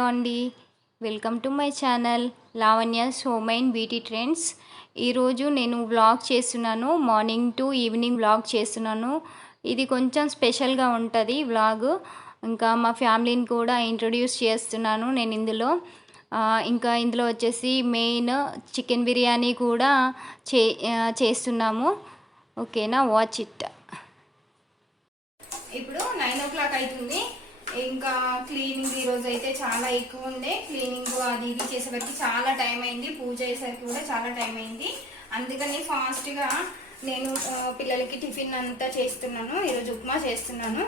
Hello అండి, welcome to my channel Lavanya's home and beauty trends. ఈరోజు నేను వ్లాగ్ చేస్తున్నాను, మార్నింగ్ టు ఈవినింగ్ వ్లాగ్ చేస్తున్నాను. ఇది కొంచెం స్పెషల్గా ఉంటుంది వ్లాగ్. ఇంకా మా ఫ్యామిలీని కూడా ఇంట్రొడ్యూస్ చేస్తున్నాను నేను ఇందులో. ఇంకా ఇందులో వచ్చేసి మెయిన్ చికెన్ బిర్యానీ కూడా చేస్తున్నాము. ఓకేనా, వాచ్ ఇట్. ఇప్పుడు 9 o'clock అవుతుంది. ఇంకా క్లీనింగ్ ఈరోజు అయితే చాలా ఎక్కువ ఉండే. క్లీనింగ్ అది ఇది చేసేసరికి చాలా టైం అయింది. పూజ చేసేసరికి కూడా చాలా టైం అయింది. అందుకని ఫాస్ట్గా నేను పిల్లలకి టిఫిన్ అంతా చేస్తున్నాను. ఈరోజు ఉప్మా చేస్తున్నాను.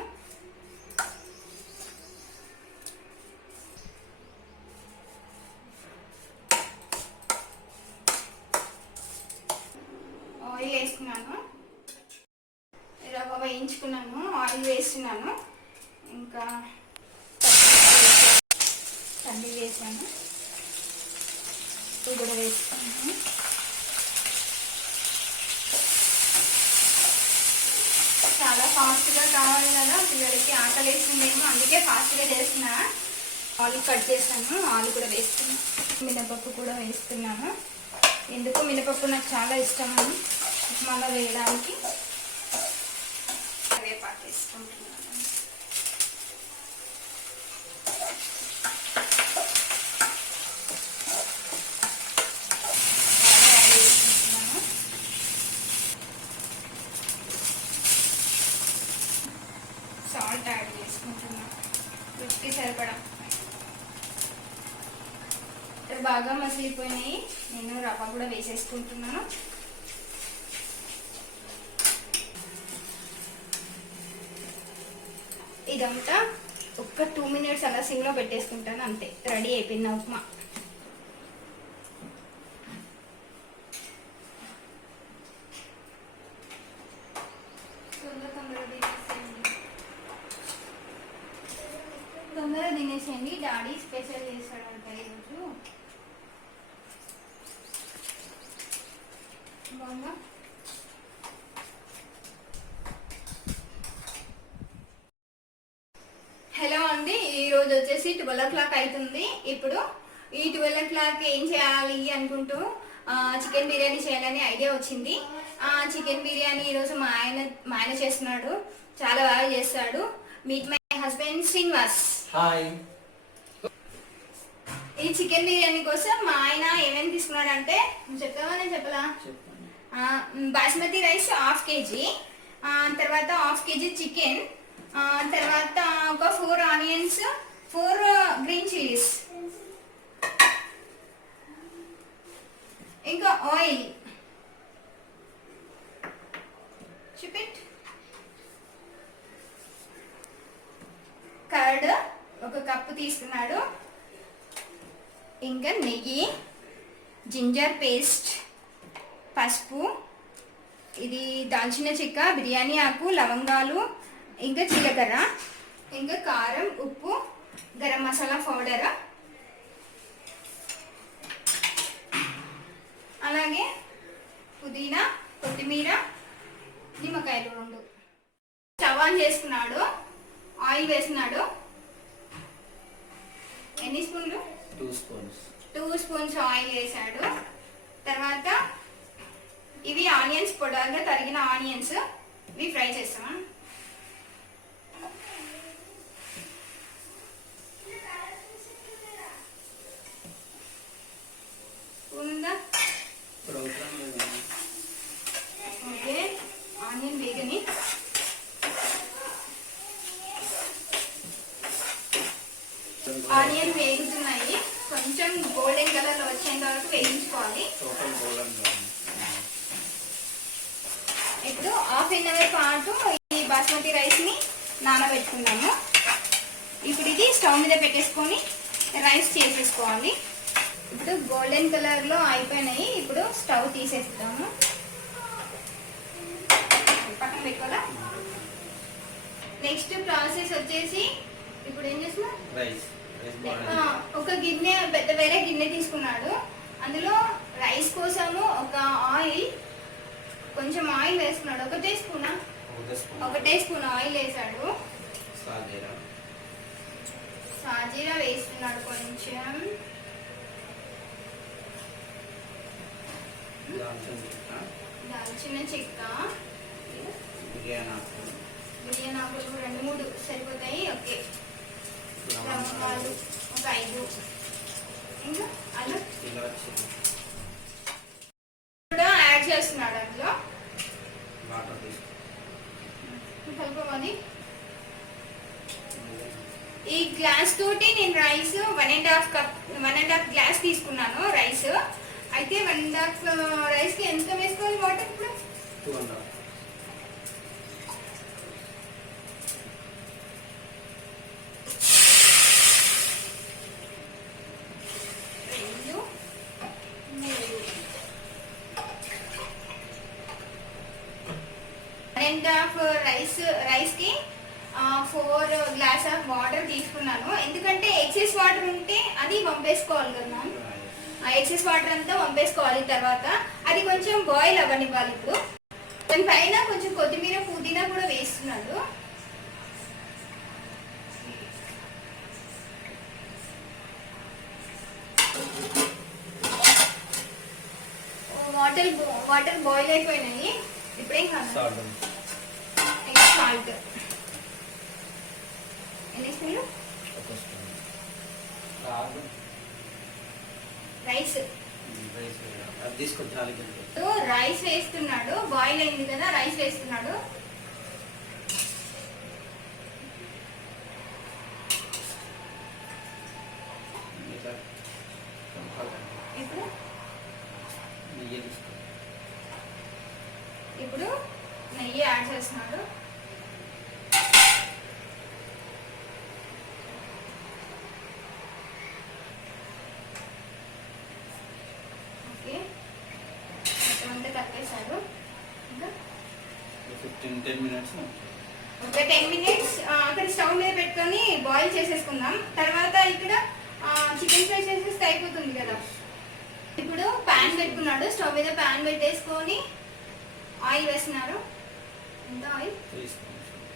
ఆయిల్ వేసుకున్నాను, రవ్వ వేయించుకున్నాను, ఆయిల్ వేస్తున్నాను. ఇంకా పల్లి వేసాను, ఇది కూడా వేసుకున్నాను. చాలా ఫాస్ట్గా కావాలి కదా, పిల్లలకి ఆకలి వేస్తుందేమో, అందుకే ఫాస్ట్గా చేస్తున్నా. ఆలు కట్ చేస్తాను, ఆలు కూడా వేస్తున్నాను. మినపప్పు కూడా వేస్తున్నాను. ఎందుకు మినపప్పు నాకు చాలా ఇష్టం ఉప్మాలో వేయడానికి. కరివేపాకు వేసుకుంటున్నాను. సాల్ట్ యాడ్ చేసుకుంటున్నాను రుచికి సరిపడా. బాగా మసిలిపోయినాయి. నేను రవ్వ కూడా వేసేసుకుంటున్నాను. ఇదంతా ఒక్క 2 minutes అలా సిమ్లో పెట్టేసుకుంటాను, అంతే. రెడీ అయిపోయింది ఉప్మా. తొందరగా తినేసేయండి, డాడీ స్పెషల్ చేస్తాడంట ఈరోజు. బాగా హలో అండి, ఈరోజు వచ్చేసి 12 o'clock అవుతుంది. ఇప్పుడు ఈ 12 o'clock ఏం చేయాలి అనుకుంటూ చికెన్ బిర్యానీ చేయాలని ఐడియా వచ్చింది. చికెన్ బిర్యానీ ఈరోజు మా ఆయన చేస్తున్నాడు, చాలా బాగా చేస్తాడు. Meet my husband Srinivas. Hi. ఈ చికెన్ బిర్యానీ కోసం మా ఆయన ఏమేమి తీసుకున్నాడంటే, చెప్తావా నేను చెప్పలా? బాస్మతి రైస్ 1/2 kg, తర్వాత 1/2 kg చికెన్, తర్వాత ఒక 4 ఆనియన్స్, 4 గ్రీన్ చిల్లీస్, ఇంకా ఆయిల్, చూపిట్, కర్డ్ 1 కప్పు తీసుకున్నాడు, ఇంకా నెయ్యి, జింజర్ పేస్ట్, పసుపు, ఇది దాల్చిన చెక్క, బిర్యానీ ఆకు, లవంగాలు, ఇంకా జీలకర్ర, ఇంకా కారం, ఉప్పు, గరం మసాలా పౌడర్, అలాగే పుదీనా, కొత్తిమీర, నిమ్మకాయలు 2. స్టవ్ ఆన్ చేసుకున్నాడు, ఆయిల్ వేస్తున్నాడు. ఎన్ని స్పూన్లు? 2 స్పూన్స్ ఆయిల్ వేసాడు. తర్వాత ఇవి ఆనియన్స్, పొడవుగా తరిగిన ఆనియన్స్, ఇవి ఫ్రై చేస్తాం. ఉందా? ఓకే, ఆనియన్ వేగని. ఆనియన్ వేగుతున్నాయి, కొంచెం గోల్డెన్ కలర్ లో వచ్చేంత వరకు వేయించుకోవాలి. ఇప్పుడు 1/2 hour పాటు ఈ బాస్మతి రైస్ ని నానబెట్టుకున్నాము. ఇప్పుడు ఇది స్టవ్ మీద పెట్టేసుకొని రైస్ చేసేసుకోవాలి. ఇప్పుడు గోల్డెన్ కలర్ లో అయిపోయినాయి. ఇప్పుడు స్టవ్ తీసేస్తాము, పక్కన పెట్టుకోవాలా. నెక్స్ట్ ప్రాసెస్ వచ్చేసి, ఇప్పుడు ఏం చేస్తున్నా, ఒక గిన్నె, వేరే గిన్నె తీసుకున్నాడు. అందులో రైస్ కోసము కొంచెం ఆయిల్ వేసుకున్నాడు. 1 స్పూన్ ఆయిల్ వేసాడు. సాజీరా వేస్తున్నాడు కొంచెం. దాల్చిన చెక్క, బిర్యానీ ఆకులు 2-3 సరిపోతాయి. ఓకే, లవంగాలు ఒక 5, ఇంకా అల్లం కూడా యాడ్ చేస్తున్నాడు అందులో. కలుపుకొని ఈ గ్లాస్ తోటి నేను రైస్ 1.5 గ్లాస్ తీసుకున్నాను రైస్. అయితే 1.5 రైస్ కి ఎంత వేసుకోవాలి వాటర్? ఇప్పుడు 2.5. రైస్ కి 4 గ్లాస్ ఆఫ్ వాటర్ తీసుకున్నాను. ఎందుకంటే ఎక్సెస్ వాటర్ ఉంటే అది వంపేసుకోవాలి కదా మ్యామ్. ఎక్సెస్ వాటర్ అంతా వంపేసుకోవాలి. తర్వాత అది కొంచెం బాయిల్ అవ్వనివ్వాలి. ఇప్పుడు దాని పైన కొంచెం కొత్తిమీర, పుదీనా కూడా వేస్తున్నాడు. వాటర్ బాయిల్ అయిపోయినాయి. ఇప్పుడేం కాదు, సాల్ట్ రైస్ వేస్తున్నాడు. బాయిల్ అయింది కదా, రైస్ వేస్తున్నాడు. ఇప్పుడు నెయ్యి యాడ్ చేస్తున్నాడు. ఓకే, మొత్తం అంతా కలిపేశాడు. ఇంకా 10 minutes. ఒక 10 minutes అక్కడ స్టవ్ మీద పెట్టుకొని బాయిల్ చేసేసుకుందాం. తర్వాత ఇక్కడ చికెన్ ఫ్రై చేసేస్తే అయిపోతుంది కదా. ఇప్పుడు ప్యాన్ పెట్టుకున్నాడు. స్టవ్ మీద ప్యాన్ పెట్టేసుకొని ఆయిల్ వేస్తున్నారు. ఎంత ఆయిల్?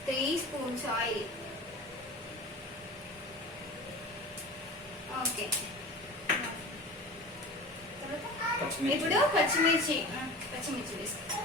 3 spoons oil. ఓకే, ఇప్పుడు పచ్చిమిర్చి వేస్తాం. పచ్చిమిర్చి వేస్తాము.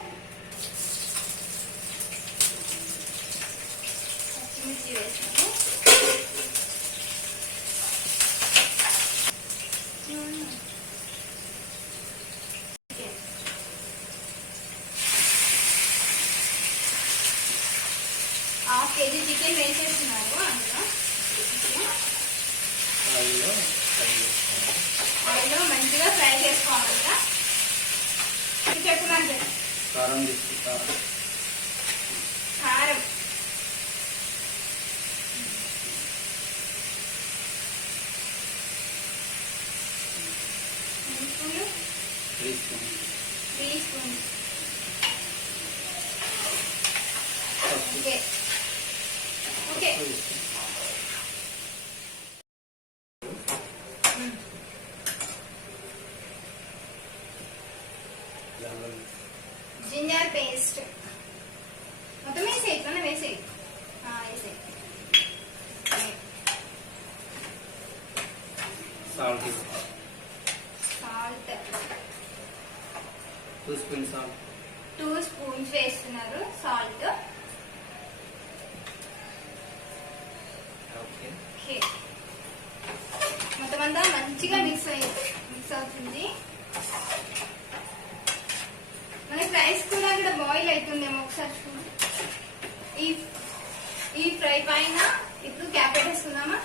½ కేజీ చికెన్ వేసేస్తున్నారు అందులో. ఆయిల్లో మంచిగా ఫ్రై చేసుకోవాలి. చెప్పుమంటే కారం, కారం 3 spoons. Okay okay, ginger paste మొత్తం వేసేయి. ఇట్లా వేసేయి. Salt 2 spoons. 2 స్పూన్స్ వేస్తున్నారు సాల్ట్. ఓకే, మొత్తం అంతా మంచిగా మిక్స్ అవుతుంది. మనకి రైస్ కూడా ఇక్కడ బాయిల్ అవుతుందేమో ఒకసారి చూడండి. ఈ ఫ్రై పైన ఇప్పుడు క్యాప్ పెట్టేసుకుందామా?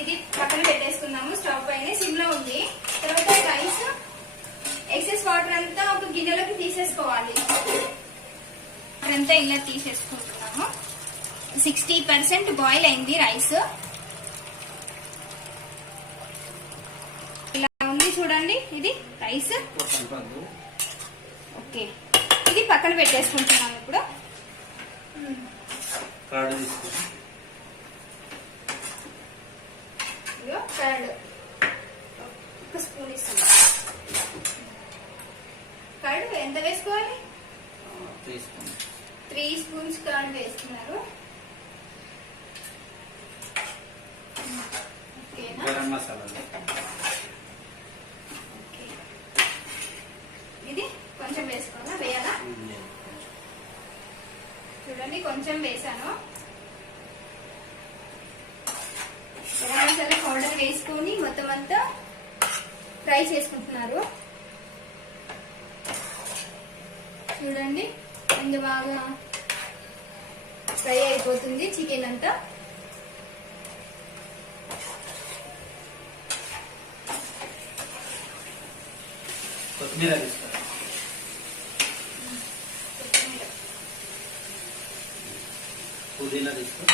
ఇది పక్కన పెట్టేసుకుందాము. స్టవ్ పైన సిమ్ లో ఉంది. తర్వాత రైస్ ఎక్సెస్ వాటర్ అంతా ఒక గిన్నెలోకి తీసేసుకోవాలి. అదంతా ఇలా తీసేసుకుంటున్నాము. 60% బాయిల్ అయింది రైస్. ఇలా ఉంది చూడండి, ఇది రైస్. ఓకే, ఇది పక్కన పెట్టేసుకుంటున్నాం. ఇప్పుడు కర్డ్ 1 స్పూన్ ఇస్తాం. కర్డ్ ఎంత వేసుకోవాలి? 3 స్పూన్స్ కర్డ్ వేస్తున్నారు. గరం మసాలా. ఓకే. ఇది కొంచెం వేసుకోవాలా, వేయాలా? చూడండి కొంచెం వేసాను. గరం మసాలా పౌడర్ వేసుకొని మొత్తం అంతా ఫ్రై చేసుకుంటున్నారు. చూడండి ఎంత బాగా ఫ్రై అయిపోతుంది చికెన్ అంతా. కొత్తిమీర తీసుకోవాలి. పుదీనా తీసుకో.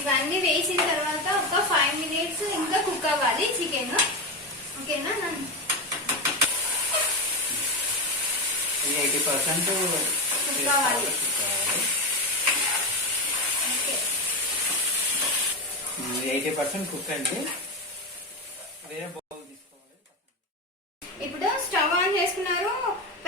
ఇవన్నీ వేసిన తర్వాత ఒక 5 minutes ఇంకా కుక్ అవ్వాలి చికెన్. ఓకేనా? 80% కుక్ అవ్వాలి. ఓకే. 80% కుక్ అయింది. వేరే బౌల్ తీసుకోవాలి. ఇప్పుడు స్టవ్ ఆన్ చేసుకున్నారు,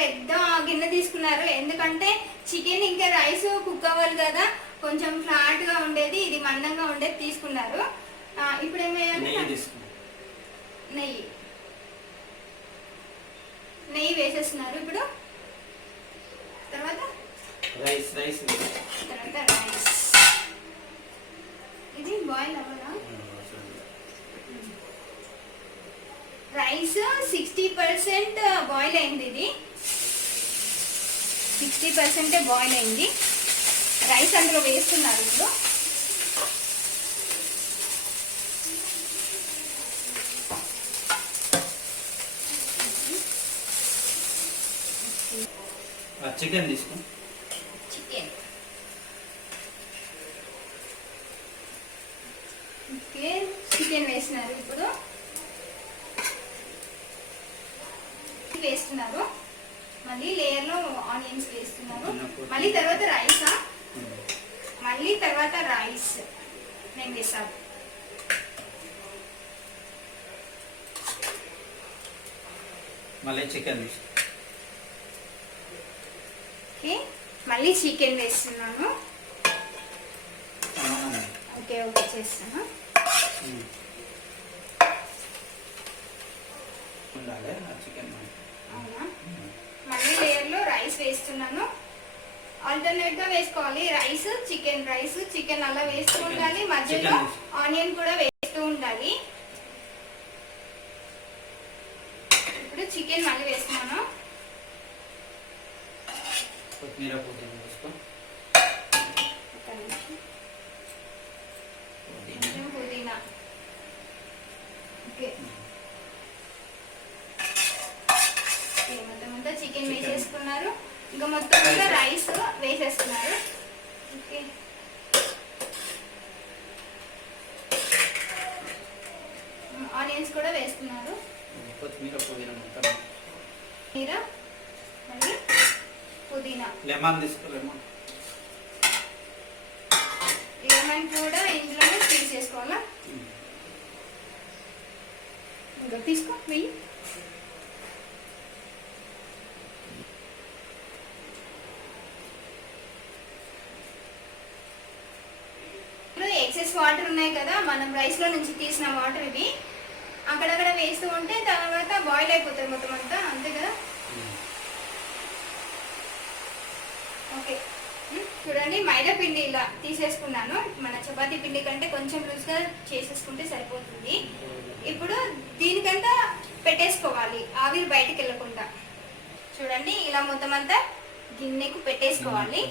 పెద్ద గిన్నె తీసుకున్నారు. ఎందుకంటే చికెన్ ఇంకా రైస్ కుక్ అవ్వాలి కదా, కొంచెం ఫ్లాట్ గా ఉండేది, ఇది మందంగా ఉండేది తీసుకున్నారు. ఇప్పుడు ఏం వేయాలి? నెయ్యి వేసేస్తున్నారు. ఇప్పుడు తర్వాత రైస్ ఇది బాయిల్ అవ్వాలా? రైస్ 60% బాయిల్ అయింది. ఇది 60% బాయిల్ అయింది. రైస్ అందులో వేస్తున్నారు. ఇప్పుడు చికెన్ తీసుకో. Chicken okay. చికెన్ వేస్తున్నారు. ఇప్పుడు వేస్తున్నారు. మళ్ళీ లేయర్ లో ఆనియన్స్ వేస్తున్నారు. మళ్ళీ తర్వాత రైసా? మళ్ళీ తర్వాత రైస్ నేను వేసాను. మళ్ళీ చికెన్ తీసుకో. ఓకే. మళ్ళీ చికెన్ వేస్తున్నాను. ఓకే చేస్తాను. అవునా? మళ్ళీ లేయర్ లో రైస్ వేస్తున్నాను. ఆల్టర్నేట్ గా వేసుకోవాలి. రైస్ చికెన్ అలా వేస్తూ ఉండాలి. మధ్యలో ఆనియన్ కూడా వేస్తూ ఉండాలి. ఇప్పుడు చికెన్ మళ్ళీ వేస్తున్నాను. కొత్తిమీర పుదీనా వేసుకో. కొంచెం పుదీనా. ఓకే. మొత్తం అంతా చికెన్ వేసేసుకున్నారు. ఇంకా మొత్తం అంతా రైస్ వేసేస్తున్నారు. ఓకే. ఆనియన్స్ కూడా వేస్తున్నారు. కొత్తిమీర పుదీనా మొత్తం. మళ్ళీ పుదీనా. లెమన్ తీసుకో. లెమన్ కూడా ఇందులోనే స్క్వీజ్ చేసుకోవాలా? ఇంకా తీసుకో వెయ్యి. ఎక్సెస్ వాటర్ ఉన్నాయి కదా, మనం రైస్ లో నుంచి తీసిన వాటర్ ఇవి అక్కడక్కడ వేస్తూ ఉంటే తర్వాత బాయిల్ అయిపోతుంది మొత్తం అంతా. అంతే కదా? ఓకే. చూడండి మైదా పిండి ఇలా తీసేసుకున్నాను. మన చపాతీ పిండి కంటే కొంచెం లూజ్గా చేసేసుకుంటే సరిపోతుంది. ఇప్పుడు దీనికంతా పెట్టేసుకోవాలి, ఆవిరి బయటకు వెళ్ళకుండా. చూడండి ఇలా మొత్తం అంతా గిన్నెకు పెట్టేసుకోవాలి.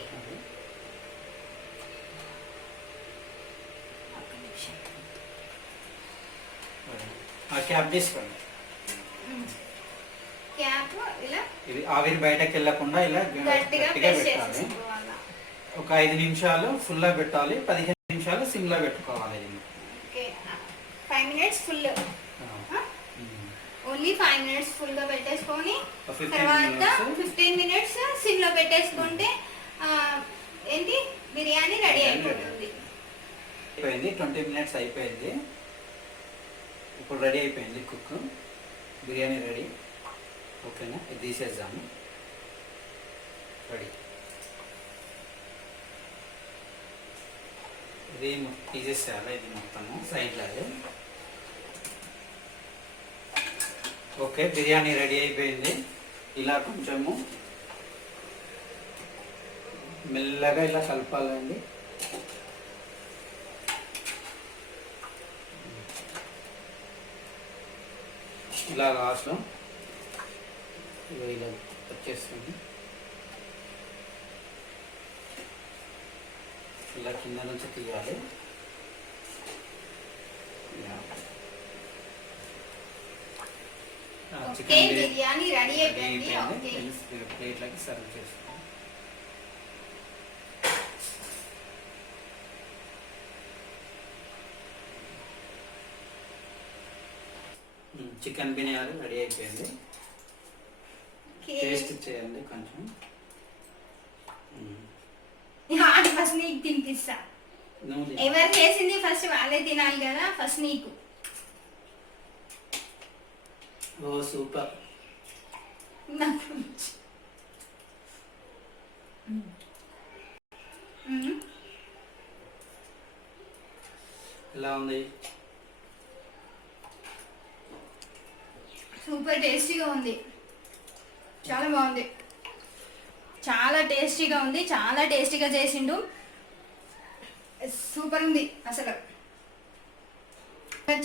క్యాప్ తీసుకోండి. క్యాప్ ఇలా ఇది ఆవిరి బయటకు వెళ్ళకుండా ఇలా గట్టిగా పెట్టాలి. ఒక 5 నిమిషాలు ఫుల్ గా పెట్టాలి, 15 నిమిషాలు సిమ్ లో పెట్టుకోవాలి. Okay. 5 minutes full. Only 5 minutes full గా పెట్టేసుకొని తర్వాత 15 minutes సిమ్ లో పెట్టేసుకుంటే ఏంటి బిర్యానీ రెడీ అయిపోతుంది. 20 minutes అయిపోయింది. ఇప్పుడు రెడీ అయిపోయింది కుక్. బిర్యానీ రెడీ. ఓకేనా, ఇది తీసేద్దాము. రెడీ. ఇది తీసేసేయాలి, ఇది మొత్తము సైడ్లో. ఓకే, బిర్యానీ రెడీ అయిపోయింది. ఇలా కొంచెము మెల్లగా ఇలా కలపాలండి. ఇలా లాస్ట్లో ఇలా వచ్చేస్తుంది. ఇలా కింద నుంచి తీయాలి. చికెన్ బిర్యానీ రెడీ అయిపోయింది. ప్లేట్లకి సర్వ్ చేసుకోండి. చికెన్ బిర్యానీ రెడీ అయిపోయింది. టేస్ట్ చేయండి కొంచెం. ఫస్ట్ నీకు తినిపిస్తా. ఎవరు చేసింది ఫస్ట్ వాళ్ళే తినాలి కదా. ఫస్ట్ నీకు. ఓ సూపర్. ఎలా ఉంది? సూపర్ టేస్టీగా ఉంది. చాలా బాగుంది. చాలా టేస్టీగా ఉంది. చాలా టేస్టీగా చేసిండు. సూపర్ ఉంది అసలు.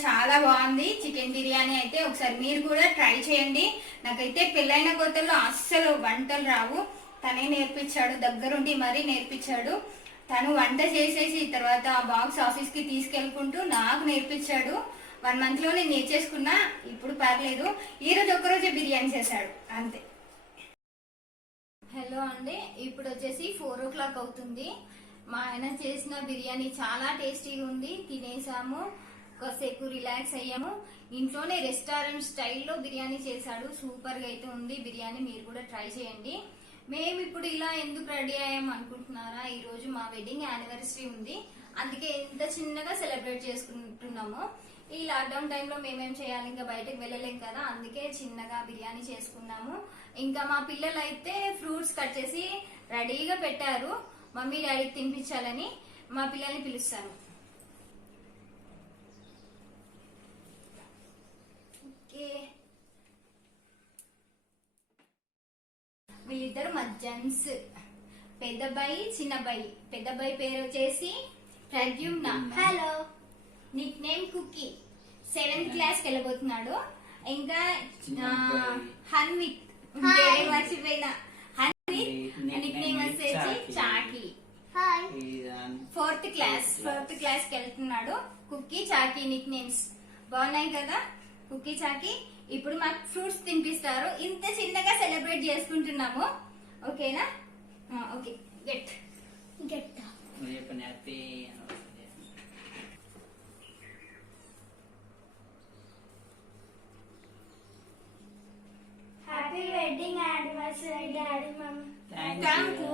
చాలా బాగుంది చికెన్ బిర్యానీ అయితే. ఒకసారి మీరు కూడా ట్రై చేయండి. నాకైతే పెళ్ళైన కొత్తలో అస్సలు వంటలు రావు. తనే నేర్పించాడు, దగ్గరుండి మరీ నేర్పించాడు. తను వంట చేసేసి తర్వాత బాక్స్ ఆఫీస్కి తీసుకెళ్ళుకుంటూ నాకు నేర్పించాడు. 1 monthలో నేను నేర్చేసుకున్నా. ఇప్పుడు పర్లేదు. ఈరోజు ఒక్కరోజే బిర్యానీ చేశాడు అంతే. హలో అండి, ఇప్పుడు వచ్చేసి 4 o'clock అవుతుంది. మా ఆయన చేసిన బిర్యానీ చాలా టేస్టీగా ఉంది. తినేసాము, కాసేపు రిలాక్స్ అయ్యాము. ఇంట్లోనే రెస్టారెంట్ స్టైల్లో బిర్యానీ చేశాడు. సూపర్గా అయితే ఉంది బిర్యానీ. మీరు కూడా ట్రై చేయండి. మేము ఇప్పుడు ఇలా ఎందుకు రెడీ అయ్యాం అనుకుంటున్నారా? ఈరోజు మా వెడ్డింగ్ యానివర్సరీ ఉంది. అందుకే ఇంత చిన్నగా సెలబ్రేట్ చేసుకుంటున్నాము. ఈ లాక్డౌన్ టైంలో మేమేం చేయాలి, ఇంకా బయటకు వెళ్ళలేం కదా. అందుకే చిన్నగా బిర్యానీ చేసుకున్నాము. ఇంకా మా పిల్లలు అయితే ఫ్రూట్స్ కట్ చేసి రెడీగా పెట్టారు. మమ్మీ డాడీకి తినిపించాలని మా పిల్లల్ని పిలుస్తాను. ఓకే, వీళ్ళిద్దరు మా జెంట్స్. పెద్దబ్బాయి చిన్నబ్బాయి. పెద్దబ్బాయి పేరు వచ్చేసి Pradyumna. Hello. Nick name cookie. 7th class కి వెళ్ళబోతున్నాడు. ఇంకా హన్విత్, మర్చిపోయినా. హన్విత్ నిక్ నేమ్ వచ్చేసి చాకీ. 4th క్లాస్ కి వెళ్తున్నాడు. కుకీ, చాకీ నిక్ నేమ్స్ బాగున్నాయి కదా. కుకీ, చాకీ. ఇప్పుడు మాకు ఫ్రూట్స్ తినిపిస్తారు. ఇంత చిన్నగా సెలబ్రేట్ చేసుకుంటున్నాము. ఓకేనా? Okay, get happy wedding anniversary daddy mummy. Thank you.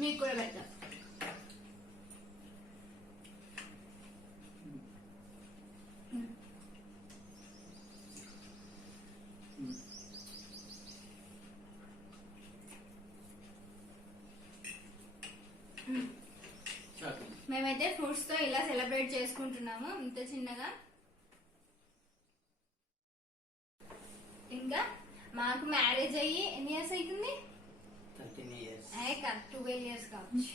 మీకు కూడా పెడతా. మేమైతే ఫ్రూట్స్ తో ఇలా సెలబ్రేట్ చేసుకుంటున్నాము ఇంత చిన్నగా. ఇంకా మాకు మ్యారేజ్ అయ్యి ఎన్ని ఇయర్స్ అవుతుంది? 13 years. 12 years కావచ్చు.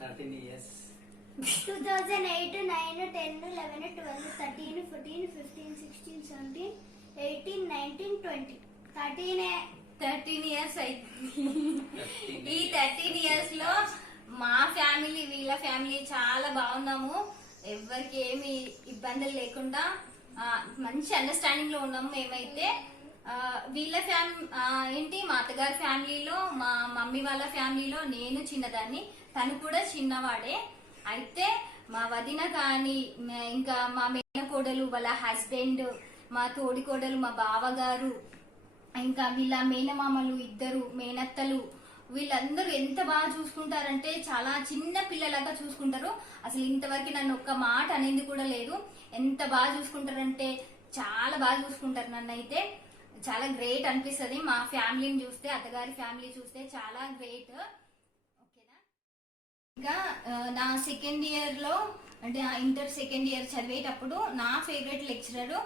13 years. 2008, 9, 10, 11, 12, 13, 14, 15, 16, 17, 18, 19, 20. 13 years అవుతుంది. ఈ 13 years లో మా ఫ్యామిలీ వీళ్ళ ఫ్యామిలీ చాలా బాగున్నాము. ఎవరికి ఏమి ఇబ్బందులు లేకుండా మంచి అండర్స్టాండింగ్ లో ఉన్నాము మేమైతే. వీళ్ళ ఏంటి మా అత్తగారి ఫ్యామిలీలో, మా మమ్మీ వాళ్ళ ఫ్యామిలీలో నేను చిన్నదాన్ని, తను కూడా చిన్నవాడే. అయితే మా వదిన కానీ, ఇంకా మా మేనకోడలు వాళ్ళ హస్బెండ్, మా తోడికోడలు, మా బావగారు, ఇంకా వీళ్ళ మేనమామలు, 2 మేనత్తలు, వీళ్ళందరూ ఎంత బాగా చూసుకుంటారంటే చాలా చిన్న పిల్లలాగా చూసుకుంటారు. అసలు ఇంతవరకు నన్ను ఒక్క మాట అనేది కూడా లేదు. ఎంత బాగా చూసుకుంటారంటే చాలా బాగా చూసుకుంటారు నన్ను. అయితే చాలా గ్రేట్ అనిపిస్తుంది మా ఫ్యామిలీని చూస్తే, అత్తగారి ఫ్యామిలీ చూస్తే చాలా గ్రేట్. ఓకేనా. ఇంకా నా సెకండ్ ఇయర్ లో అంటే ఇంటర్ సెకండ్ ఇయర్ చదివేటప్పుడు నా ఫేవరెట్ లెక్చరర్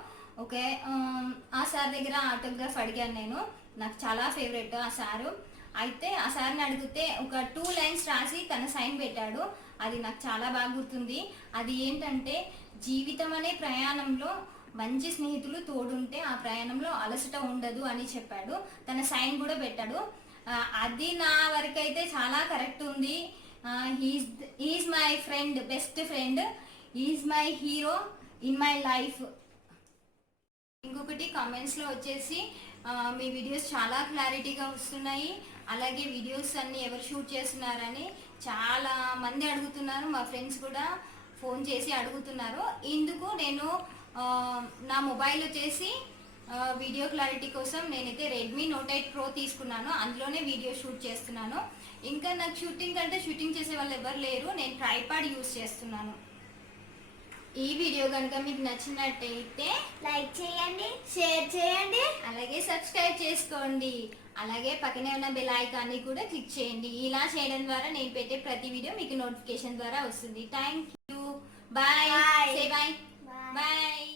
ఓకే, ఆ సార్ దగ్గర ఆటోగ్రాఫ్ అడిగాను నేను. నాకు చాలా ఫేవరెట్ ఆ సారు. అయితే ఆ సార్ని అడిగితే ఒక 2 లైన్స్ రాసి తన సైన్ పెట్టాడు. అది నాకు చాలా బాగా గుర్తుంది. అది ఏంటంటే, జీవితం అనే ప్రయాణంలో మంచి స్నేహితులు తోడుంటే ఆ ప్రయాణంలో అలసట ఉండదు అని చెప్పాడు. తన సైన్ కూడా పెట్టాడు. అది నా వరకైతే చాలా కరెక్ట్ ఉంది. He is my friend, best friend, is my hero in my life. ఇంకొకటి కామెంట్స్లో వచ్చేసి మీ వీడియోస్ చాలా క్లారిటీగా వస్తున్నాయి, అలాగే వీడియోస్ అన్ని ఎవరు షూట్ చేస్తున్నారని చాలా మంది అడుగుతున్నారు. మా ఫ్రెండ్స్ కూడా ఫోన్ చేసి అడుగుతున్నారు. ఇందుకు నేను నా మొబైల్ వచ్చేసి వీడియో క్లారిటీ కోసం నేనైతే రెడ్మీ నోట్ 8 ప్రో తీసుకున్నాను. అందులోనే వీడియో షూట్ చేస్తున్నాను. ఇంకా నాకు షూటింగ్ చేసే వాళ్ళు ఎవరు లేరు. నేను ట్రైపాడ్ యూజ్ చేస్తున్నాను. ఈ వీడియో కనుక మీకు నచ్చినట్టయితే లైక్ చేయండి, షేర్ చేయండి, అలాగే సబ్స్క్రైబ్ చేసుకోండి. అలాగే పక్కనే ఉన్న బెల్ ఐకాన్ని కూడా క్లిక్ చేయండి. ఇలా చేయడం ద్వారా నేను పెట్టే ప్రతి వీడియో మీకు నోటిఫికేషన్ ద్వారా వస్తుంది. Thank you. Bye. Bye. Say bye. Bye. Bye.